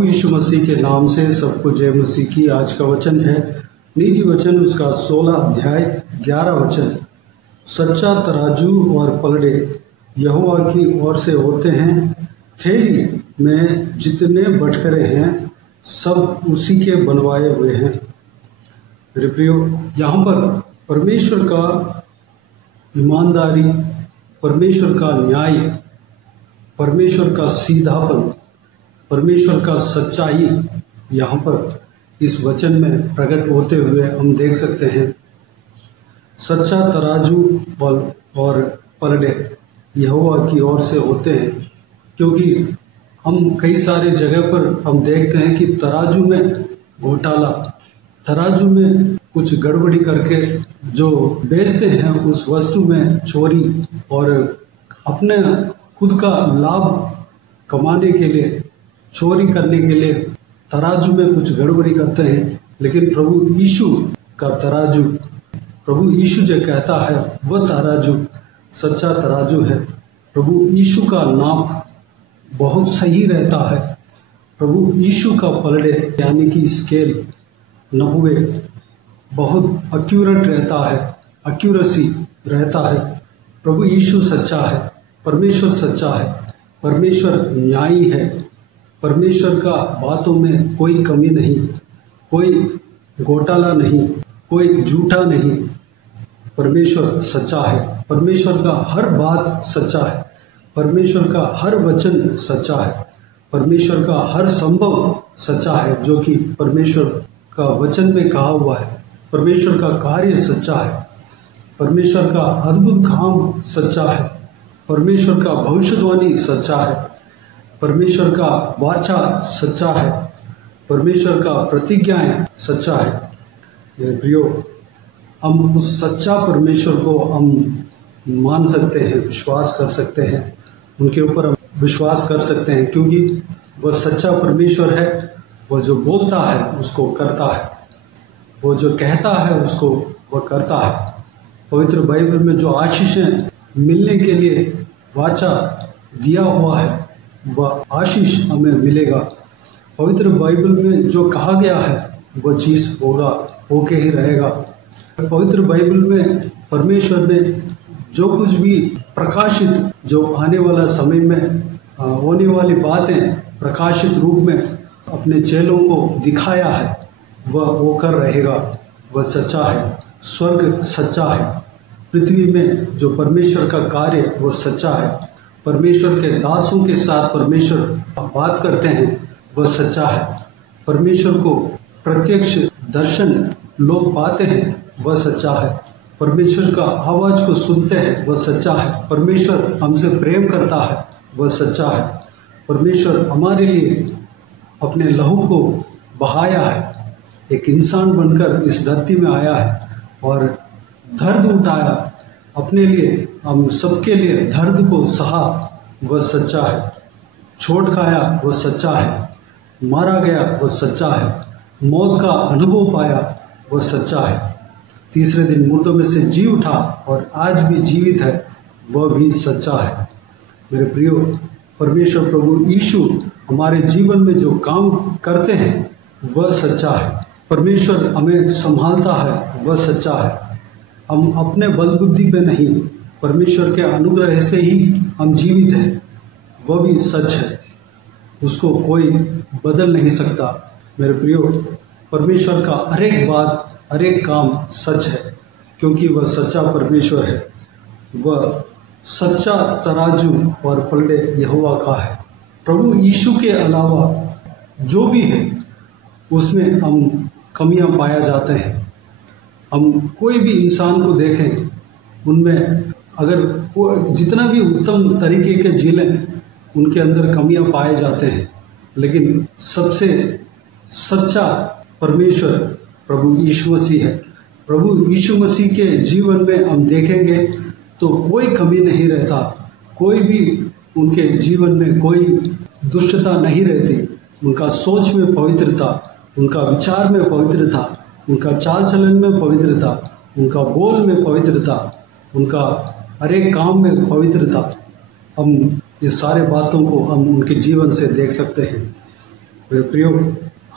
प्रभु यीशु मसीह के नाम से सबको जय मसीह की। आज का वचन है नीति वचन उसका 16 अध्याय 11 वचन। सच्चा तराजू और पलड़े यहोवा की ओर से होते हैं, थैली में जितने बटखरे हैं सब उसी के बनवाए हुए हैं। मेरे प्रियो, यहाँ पर परमेश्वर का ईमानदारी, परमेश्वर का न्याय, परमेश्वर का सीधापन, परमेश्वर का सच्चाई यहाँ पर इस वचन में प्रकट होते हुए हम देख सकते हैं। सच्चा तराजू और पलड़े यहोवा की ओर से होते हैं, क्योंकि हम कई सारे जगह पर हम देखते हैं कि तराजू में घोटाला, तराजू में कुछ गड़बड़ी करके जो बेचते हैं उस वस्तु में चोरी और अपने खुद का लाभ कमाने के लिए, चोरी करने के लिए तराजू में कुछ गड़बड़ी करते हैं। लेकिन प्रभु यीशु का तराजू, प्रभु यीशु जो कहता है वह तराजू सच्चा तराजू है। प्रभु यीशु का नाप बहुत सही रहता है। प्रभु यीशु का पलड़े यानी कि स्केल, नपुए बहुत एक्यूरेट रहता है, एक्यूरेसी रहता है। प्रभु यीशु सच्चा है, परमेश्वर सच्चा है, परमेश्वर न्यायी है, परमेश्वर का बातों में कोई कमी नहीं, कोई घोटाला नहीं, कोई झूठा नहीं। परमेश्वर सच्चा है, परमेश्वर का हर बात सच्चा है, परमेश्वर का हर वचन सच्चा है, परमेश्वर का हर संभव सच्चा है जो कि परमेश्वर का वचन में कहा हुआ है। परमेश्वर का कार्य सच्चा है, परमेश्वर का अद्भुत काम सच्चा है, परमेश्वर का भविष्यवाणी सच्चा है, परमेश्वर का वाचा सच्चा है, परमेश्वर का प्रतिज्ञाएं सच्चा है। मेरे प्रियो, हम उस सच्चा परमेश्वर को हम मान सकते हैं, विश्वास कर सकते हैं, उनके ऊपर हम विश्वास कर सकते हैं, क्योंकि वह सच्चा परमेश्वर है। वह जो बोलता है उसको करता है, वो जो कहता है उसको वह करता है। पवित्र बाइबल में जो आशीषें मिलने के लिए वाचा दिया हुआ है वह आशीष हमें मिलेगा। पवित्र बाइबल में जो कहा गया है वह चीज़ होगा, होके ही रहेगा। पवित्र बाइबल में परमेश्वर ने जो कुछ भी प्रकाशित, जो आने वाला समय में होने वाली बातें प्रकाशित रूप में अपने चेलों को दिखाया है वह होकर रहेगा। वह सच्चा है, स्वर्ग सच्चा है, पृथ्वी में जो परमेश्वर का कार्य वो सच्चा है, परमेश्वर के दासों के साथ परमेश्वर बात करते हैं वह सच्चा है, परमेश्वर को प्रत्यक्ष दर्शन लोग पाते हैं वह सच्चा है, परमेश्वर का आवाज़ को सुनते हैं वह सच्चा है, परमेश्वर हमसे प्रेम करता है वह सच्चा है, परमेश्वर हमारे लिए अपने लहू को बहाया है, एक इंसान बनकर इस धरती में आया है और दर्द उठाया अपने लिए, हम सबके लिए दर्द को सहा वह सच्चा है, चोट खाया वह सच्चा है, मारा गया वह सच्चा है, मौत का अनुभव पाया वह सच्चा है, तीसरे दिन मुर्दों में से जी उठा और आज भी जीवित है वह भी सच्चा है। मेरे प्रियो, परमेश्वर प्रभु यीशु हमारे जीवन में जो काम करते हैं वह सच्चा है, परमेश्वर हमें संभालता है वह सच्चा है। हम अपने बल बुद्धि पे नहीं, परमेश्वर के अनुग्रह से ही हम जीवित हैं, वह भी सच है, उसको कोई बदल नहीं सकता। मेरे प्रियो, परमेश्वर का हर एक बात, हर एक काम सच है, क्योंकि वह सच्चा परमेश्वर है। वह सच्चा तराजू और पलड़े यहोवा का है। प्रभु यीशु के अलावा जो भी है उसमें हम कमियां पाया जाते हैं। हम कोई भी इंसान को देखें, उनमें अगर जितना भी उत्तम तरीके के जीलें उनके अंदर कमियां पाए जाते हैं, लेकिन सबसे सच्चा परमेश्वर प्रभु यीशु मसीह है। प्रभु यीशु मसीह के जीवन में हम देखेंगे तो कोई कमी नहीं रहता, कोई भी उनके जीवन में कोई दुष्टता नहीं रहती, उनका सोच में पवित्रता, उनका विचार में पवित्रता, उनका चाल चलन में पवित्रता, उनका बोल में पवित्रता, उनका हर एक काम में पवित्रता। हम ये सारे बातों को हम उनके जीवन से देख सकते हैं। मेरे प्रियो,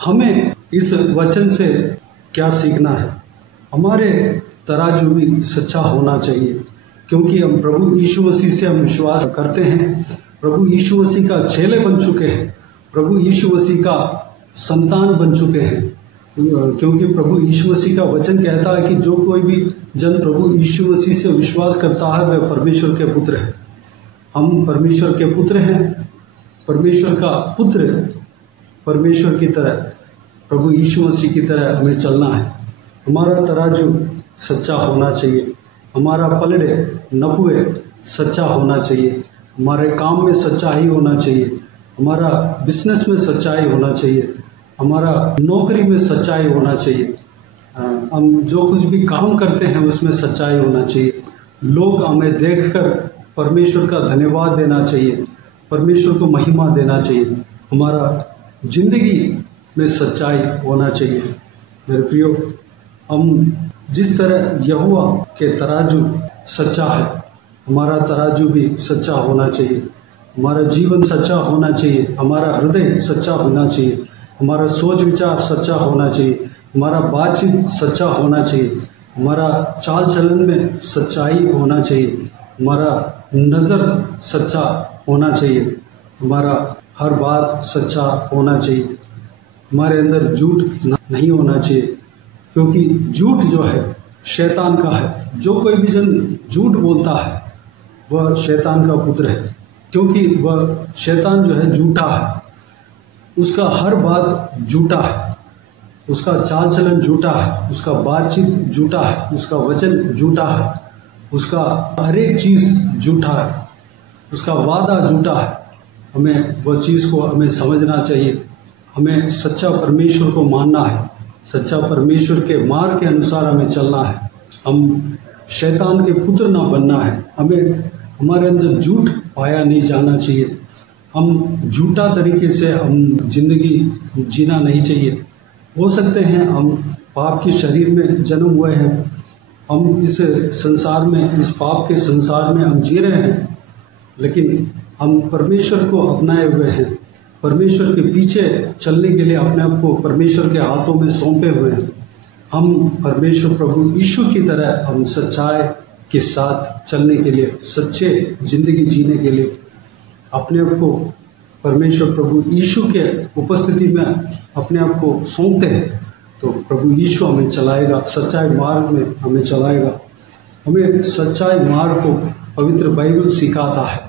हमें इस वचन से क्या सीखना है? हमारे तराजू भी सच्चा होना चाहिए, क्योंकि हम प्रभु यीशु मसीह से हम विश्वास करते हैं, प्रभु यीशु मसीह का चेले बन चुके हैं, प्रभु यीशु मसीह का संतान बन चुके हैं, क्योंकि प्रभु यीशु मसीह का वचन कहता है कि जो कोई भी जन प्रभु यीशु मसीह से विश्वास करता है वह परमेश्वर के पुत्र है। हम परमेश्वर के पुत्र हैं, परमेश्वर का पुत्र, परमेश्वर की तरह, प्रभु यीशु मसीह की तरह हमें चलना है। हमारा तराजू सच्चा होना चाहिए, हमारा पलड़े नपुए सच्चा होना चाहिए, हमारे काम में सच्चाई होना चाहिए, हमारा बिजनेस में सच्चाई होना चाहिए, हमारा नौकरी में सच्चाई होना चाहिए, हम जो कुछ भी काम करते हैं उसमें सच्चाई होना चाहिए। लोग हमें देखकर परमेश्वर का धन्यवाद देना चाहिए, परमेश्वर को महिमा देना चाहिए, हमारा जिंदगी में सच्चाई होना चाहिए। मेरे प्रियो, हम जिस तरह यहोवा के तराजू सच्चा है, हमारा तराजू भी सच्चा होना चाहिए, हमारा जीवन सच्चा होना चाहिए, हमारा हृदय सच्चा होना चाहिए, हमारा सोच विचार सच्चा होना चाहिए, हमारा बातचीत सच्चा होना चाहिए, हमारा चाल चलन में सच्चाई होना चाहिए, हमारा नज़र सच्चा होना चाहिए, हमारा हर बात सच्चा होना चाहिए, हमारे अंदर झूठ नहीं होना चाहिए, क्योंकि झूठ जो है शैतान का है। जो कोई भी जन झूठ बोलता है वह शैतान का पुत्र है, क्योंकि वह शैतान जो है झूठा है, उसका हर बात झूठा है, उसका चाल चलन झूठा है, उसका बातचीत झूठा है, उसका वचन झूठा है, उसका हर एक चीज़ झूठा है, उसका वादा झूठा है। हमें वह चीज़ को हमें समझना चाहिए, हमें सच्चा परमेश्वर को मानना है, सच्चा परमेश्वर के मार्ग के अनुसार हमें चलना है, हम शैतान के पुत्र ना बनना है, हमें हमारे अंदर झूठ पाया नहीं जाना चाहिए, हम झूठा तरीके से हम जिंदगी जीना नहीं चाहिए। हो सकते हैं हम पाप के शरीर में जन्म हुए हैं, हम इस संसार में, इस पाप के संसार में हम जी रहे हैं, लेकिन हम परमेश्वर को अपनाए हुए हैं, परमेश्वर के पीछे चलने के लिए अपने आप को परमेश्वर के हाथों में सौंपे हुए हैं। हम परमेश्वर प्रभु यीशु की तरह हम सच्चाई के साथ चलने के लिए, सच्चे जिंदगी जीने के लिए अपने आप को परमेश्वर प्रभु यीशु के उपस्थिति में अपने आप को सौंपते हैं, तो प्रभु यीशु हमें चलाएगा, सच्चाई मार्ग में हमें चलाएगा। हमें सच्चाई मार्ग को पवित्र बाइबल सिखाता है।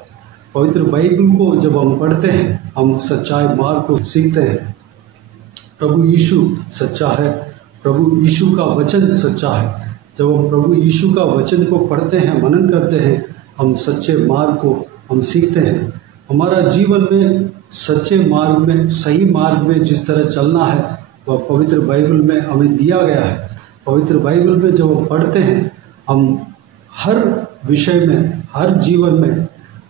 पवित्र बाइबल को जब हम पढ़ते हैं हम सच्चाई मार्ग को सीखते हैं। प्रभु यीशु सच्चा है, प्रभु यीशु का वचन सच्चा है। जब हम प्रभु यीशु का वचन को पढ़ते हैं, मनन करते हैं, हम सच्चे मार्ग को हम सीखते हैं। हमारा जीवन में सच्चे मार्ग में, सही मार्ग में जिस तरह चलना है वह पवित्र बाइबल में हमें दिया गया है। पवित्र बाइबल में जब हम पढ़ते हैं हम हर विषय में, हर जीवन में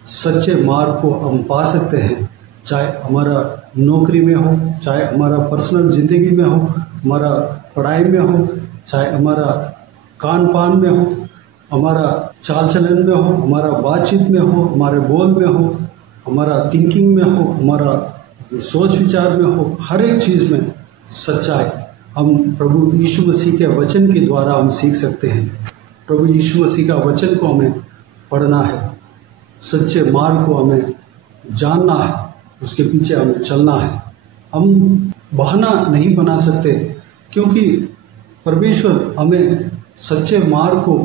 सच्चे मार्ग को हम पा सकते हैं, चाहे हमारा नौकरी में हो, चाहे हमारा पर्सनल ज़िंदगी में हो, हमारा पढ़ाई में हो, चाहे हमारा खान पान में हो, हमारा चाल चलन में हो, हमारा बातचीत में हो, हमारे बोल में हो, हमारा थिंकिंग में हो, हमारा सोच विचार में हो, हर एक चीज़ में सच्चाई हम प्रभु यीशु मसीह के वचन के द्वारा हम सीख सकते हैं। प्रभु यीशु मसीह का वचन को हमें पढ़ना है, सच्चे मार्ग को हमें जानना है, उसके पीछे हमें चलना है। हम बहाना नहीं बना सकते, क्योंकि परमेश्वर हमें सच्चे मार्ग को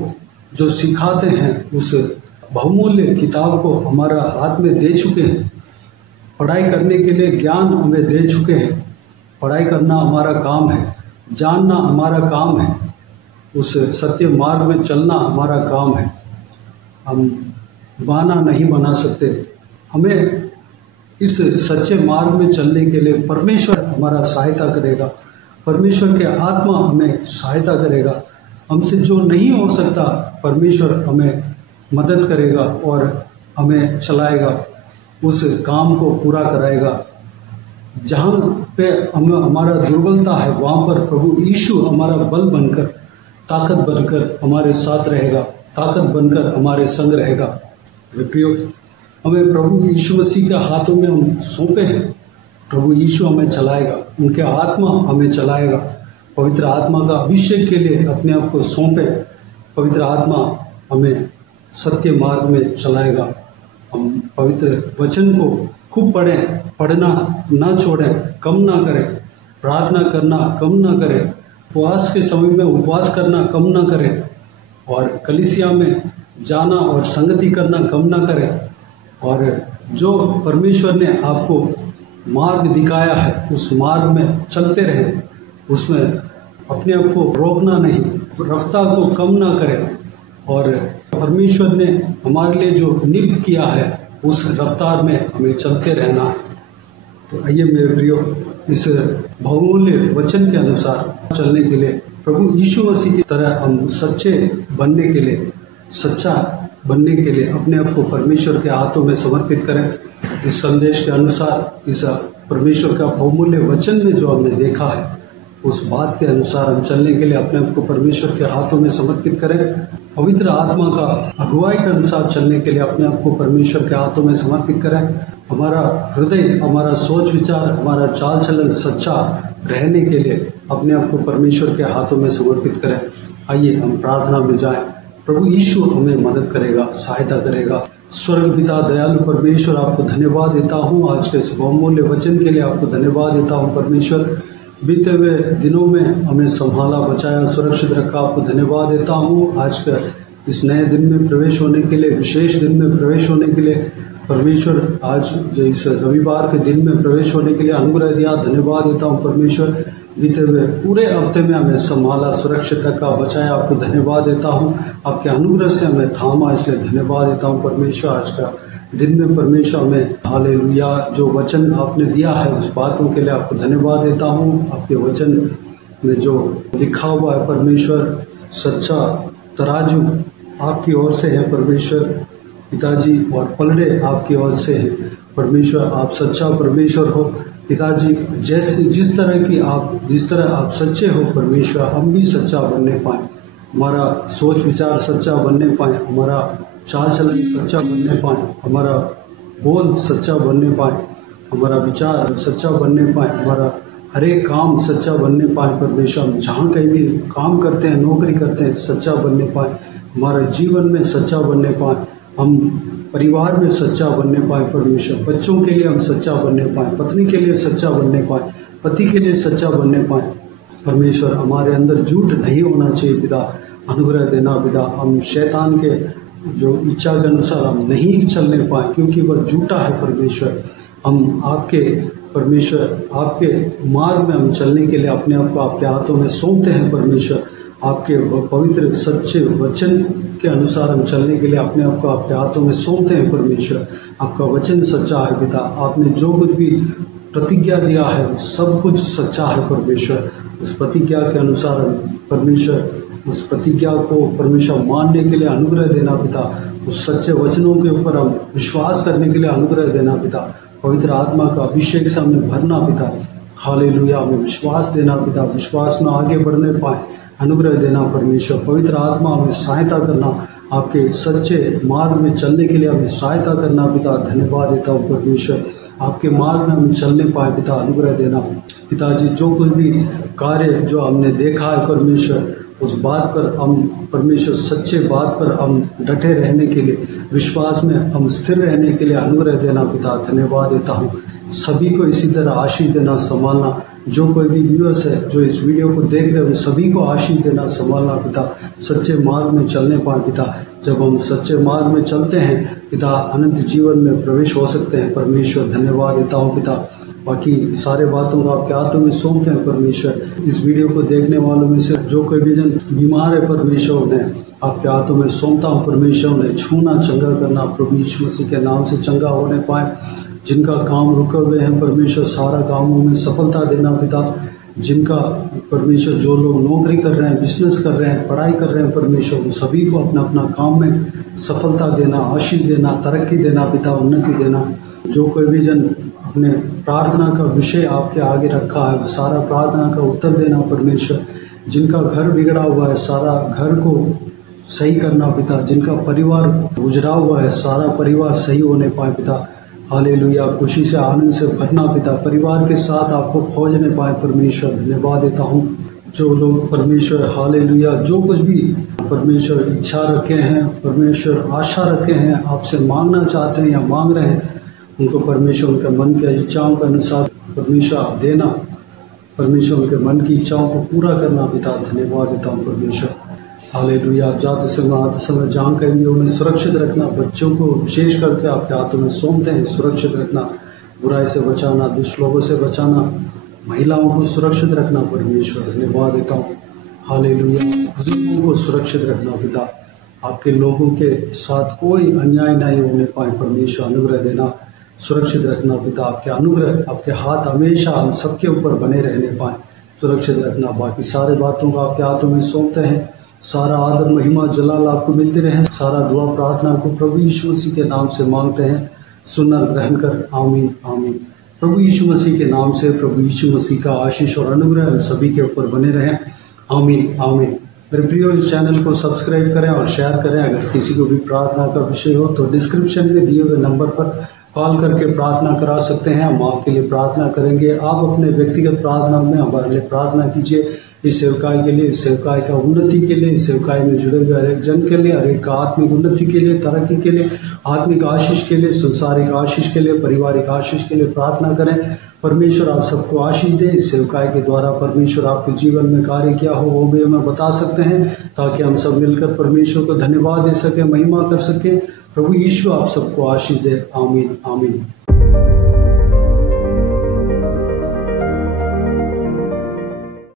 जो सिखाते हैं उस बहुमूल्य किताब को हमारा हाथ में दे चुके हैं। पढ़ाई करने के लिए ज्ञान हमें दे चुके हैं। पढ़ाई करना हमारा काम है, जानना हमारा काम है, उस सत्य मार्ग में चलना हमारा काम है। हम बहाना नहीं बना सकते। हमें इस सच्चे मार्ग में चलने के लिए परमेश्वर हमारा सहायता करेगा, परमेश्वर के आत्मा हमें सहायता करेगा। हमसे जो नहीं हो सकता परमेश्वर हमें मदद करेगा और हमें चलाएगा, उस काम को पूरा कराएगा। जहाँ पे हमारा दुर्बलता है वहाँ पर प्रभु यीशु हमारा बल बनकर, ताकत बनकर हमारे साथ रहेगा, ताकत बनकर हमारे संग रहेगा। प्रियो, हमें प्रभु यीशु मसीह के हाथों में हम सौंपे हैं। प्रभु यीशु हमें चलाएगा, उनके आत्मा हमें चलाएगा। पवित्र आत्मा का अभिषेक के लिए अपने आप को सौंपे। पवित्र आत्मा हमें सत्य मार्ग में चलाएगा। हम पवित्र वचन को खूब पढ़ें, पढ़ना ना छोड़ें, कम ना करें, प्रार्थना करना कम ना करें, उपवास के समय में उपवास करना कम ना करें, और कलीसिया में जाना और संगति करना कम ना करें। और जो परमेश्वर ने आपको मार्ग दिखाया है उस मार्ग में चलते रहें, उसमें अपने आप को रोकना नहीं, रफ्तार को कम ना करें। और परमेश्वर ने हमारे लिए जो नियुक्त किया है उस रफ्तार में हमें चलते रहना है। तो आइए मेरे प्रियो, इस बहुमूल्य वचन के अनुसार चलने के लिए, प्रभु यीशु मसीह की तरह हम सच्चे बनने के लिए, सच्चा बनने के लिए अपने आप को परमेश्वर के हाथों में समर्पित करें। इस संदेश के अनुसार, इस परमेश्वर का बहुमूल्य वचन में जो हमने देखा है उस बात के अनुसार हम चलने के लिए अपने आप को परमेश्वर के हाथों में समर्पित करें। पवित्र आत्मा का अगुवाई के अनुसार चलने के लिए अपने आप को परमेश्वर के हाथों में समर्पित करें। हमारा हृदय, हमारा सोच विचार, हमारा चाल चलन सच्चा रहने के लिए अपने आप को परमेश्वर के हाथों में समर्पित करें। आइए हम प्रार्थना में जाएं। प्रभु यीशु हमें मदद करेगा, सहायता करेगा। स्वर्ग पिता दयालु परमेश्वर, आपको धन्यवाद देता हूँ आज के इस बहुमूल्य वचन के लिए। आपको धन्यवाद देता हूँ परमेश्वर, बीते हुए दिनों में हमें संभाला, बचाया, सुरक्षित रखा। आपको धन्यवाद देता हूँ आज के इस नए दिन में प्रवेश होने के लिए, विशेष दिन में प्रवेश होने के लिए। परमेश्वर आज जो इस रविवार के दिन में प्रवेश होने के लिए अनुग्रह दिया, धन्यवाद देता हूँ परमेश्वर। बीते हुए पूरे हफ्ते में हमें संभाला, सुरक्षित रखा, बचाया। आपको धन्यवाद देता हूँ, आपके अनुग्रह से हमें थामा, इसलिए धन्यवाद देता हूँ परमेश्वर। आज का दिन में परमेश्वर हमें हालेलुया जो वचन आपने दिया है उस बातों के लिए आपको धन्यवाद देता हूँ। आपके वचन में जो लिखा हुआ है परमेश्वर, सच्चा तराजू आपकी ओर से है परमेश्वर पिताजी, और पलड़े आपकी ओर से है परमेश्वर। आप सच्चा परमेश्वर हो पिताजी। जिस तरह आप सच्चे हो परमेश्वर, हम भी सच्चा बनने पाए, हमारा सोच विचार सच्चा बनने पाए, हमारा चाल चलन सच्चा बनने पाए, हमारा बोल सच्चा बनने पाए, हमारा विचार सच्चा बनने पाए, हमारा हर एक काम सच्चा बनने पाए परमेश्वर। हम जहाँ कहीं भी काम करते हैं, नौकरी करते हैं, सच्चा बनने पाए, हमारे जीवन में सच्चा बनने पाए, हम परिवार में सच्चा बनने पाए परमेश्वर। बच्चों के लिए हम सच्चा बनने पाए, पत्नी के लिए सच्चा बनने पाए, पति के लिए सच्चा बनने पाए परमेश्वर। हमारे अंदर झूठ नहीं होना चाहिए पिता, अनुग्रह देना पिता। हम शैतान के जो इच्छा के अनुसार हम नहीं चलने पाए, क्योंकि वह झूठा है परमेश्वर। हम आपके परमेश्वर, आपके मार्ग में हम चलने के लिए अपने आप को आपके हाथों में सौंपते हैं परमेश्वर। आपके पवित्र सच्चे वचन के अनुसार हम चलने के लिए अपने आप को आपके हाथों में सौंपते हैं परमेश्वर। आपका वचन सच्चा है पिता। आपने जो कुछ भी प्रतिज्ञा दिया है सब कुछ सच्चा है परमेश्वर। उस प्रतिज्ञा के अनुसार परमेश्वर, उस प्रतिज्ञा को परमेश्वर मानने के लिए अनुग्रह देना पिता। उस सच्चे वचनों के ऊपर हम विश्वास करने के लिए अनुग्रह देना पिता। पवित्र आत्मा का अभिषेक से हमें भरना पिता। हालेलुया, हमें विश्वास देना पिता, विश्वास में आगे बढ़ने पाए अनुग्रह देना परमेश्वर। पवित्र आत्मा हमें सहायता करना, आपके सच्चे मार्ग में चलने के लिए हमें सहायता करना पिता। धन्यवाद देता हूँ परमेश्वर, आपके मार्ग में हम चलने पाए पिता, अनुग्रह देना पिताजी। जो कुछ भी कार्य जो हमने देखा है परमेश्वर, उस बात पर हम परमेश्वर, सच्चे बात पर हम डटे रहने के लिए, विश्वास में हम स्थिर रहने के लिए अनुग्रह देना पिता। धन्यवाद देता हूँ। सभी को इसी तरह आशीष देना, संभालना। जो कोई भी व्यूअर्स है जो इस वीडियो को देख रहे हो, सभी को आशीष देना, संभालना पिता। सच्चे मार्ग में चलने पाए पिता। जब हम सच्चे मार्ग में चलते हैं पिता, अनंत जीवन में प्रवेश हो सकते हैं परमेश्वर। धन्यवाद देता हूँ पिता। बाकी सारे बातों को आपके हाथों में सौंपते हैं परमेश्वर। इस वीडियो को देखने वालों में से जो कोई भी जन बीमार है परमेश्वर, उन्हें आपके हाथों में सौंपता हूँ परमेश्वर। उन्हें छूना, चंगा करना प्रभु यीशु मसीह के नाम से चंगा होने पाए। जिनका काम रुके हुए हैं परमेश्वर, सारा कामों में सफलता देना पिता। जिनका परमेश्वर, जो लोग नौकरी कर रहे हैं, बिजनेस कर रहे हैं, पढ़ाई कर रहे हैं परमेश्वर, उन सभी को अपना अपना काम में सफलता देना, आशीष देना, तरक्की देना पिता, उन्नति देना। जो कोई भी जन अपने प्रार्थना का विषय आपके आगे रखा है, सारा प्रार्थना का उत्तर देना परमेश्वर। जिनका घर बिगड़ा हुआ है, सारा घर को सही करना पिता। जिनका परिवार गुजरा हुआ है, सारा परिवार सही होने पाए पिता। हालेलुया। खुशी से आनंद से भरना पिता, परिवार के साथ आपको खोजने पाए परमेश्वर, धन्यवाद देता हूँ। जो लोग परमेश्वर हालेलुया जो कुछ भी परमेश्वर इच्छा रखे हैं, परमेश्वर आशा रखे हैं, आपसे मांगना चाहते हैं या मांग रहे हैं, उनको परमेश्वर उनके मन के इच्छाओं के अनुसार परमेश्वर आप देना, परमेश्वर उनके मन की इच्छाओं को पूरा करना पिता, धन्यवाद देता हूँ परमेश्वर। हालेलुया। जाते समय आते समय जहाँ कहीं भी उन्हें सुरक्षित रखना, बच्चों को विशेष करके आपके हाथों में सौंपते हैं, सुरक्षित रखना, बुराई से बचाना, दुष्ट लोगों से बचाना, महिलाओं को सुरक्षित रखना परमेश्वर, धन्यवाद देता हूँ। हालेलुया। बुजुर्गों को सुरक्षित रखना पिता, आपके लोगों के साथ कोई अन्याय नहीं होने पाए परमेश्वर, अनुग्रह देना, सुरक्षित रखना पिता, आपके अनुग्रह, आपके हाथ हमेशा हम सबके ऊपर बने रहने पाए, सुरक्षित रखना। बाकी सारे बातों को आपके हाथों में सौंपते हैं। सारा आदर महिमा जलाल आपको मिलते रहे। सारा दुआ प्रार्थना को प्रभु यीशु मसीह के नाम से मांगते हैं, सुनना ग्रहण कर, आमीन आमीन। प्रभु यीशु मसीह के नाम से प्रभु यीशु मसीह का आशीष और अनुग्रह हम सभी के ऊपर बने रहें, आमीन आमीन। मेरे प्रियो, इस चैनल को सब्सक्राइब करें और शेयर करें। अगर किसी को भी प्रार्थना का विषय हो तो डिस्क्रिप्शन में दिए हुए नंबर पर कॉल करके प्रार्थना करा सकते हैं, हम आपके लिए प्रार्थना करेंगे। आप अपने व्यक्तिगत प्रार्थना में हमारे लिए प्रार्थना कीजिए, इस सेवकाई के लिए, इस सेवकाई का उन्नति के लिए, इस सेवकाई में जुड़े हुए हर एक जन के लिए, हर एक आत्मिक उन्नति के लिए, तरक्की के लिए, आत्मिक आशीष के लिए, संसारिक आशीष के लिए, पारिवारिक आशीष के लिए प्रार्थना करें। परमेश्वर आप सबको आशीष दे। इस सेवकाई के द्वारा परमेश्वर आपके जीवन में कार्य किया हो वो भी हमें बता सकते हैं, ताकि हम सब मिलकर परमेश्वर को धन्यवाद दे सकें, महिमा कर सकें। प्रभु यीशु आप सबको आशीष दे, आमीन आमीन।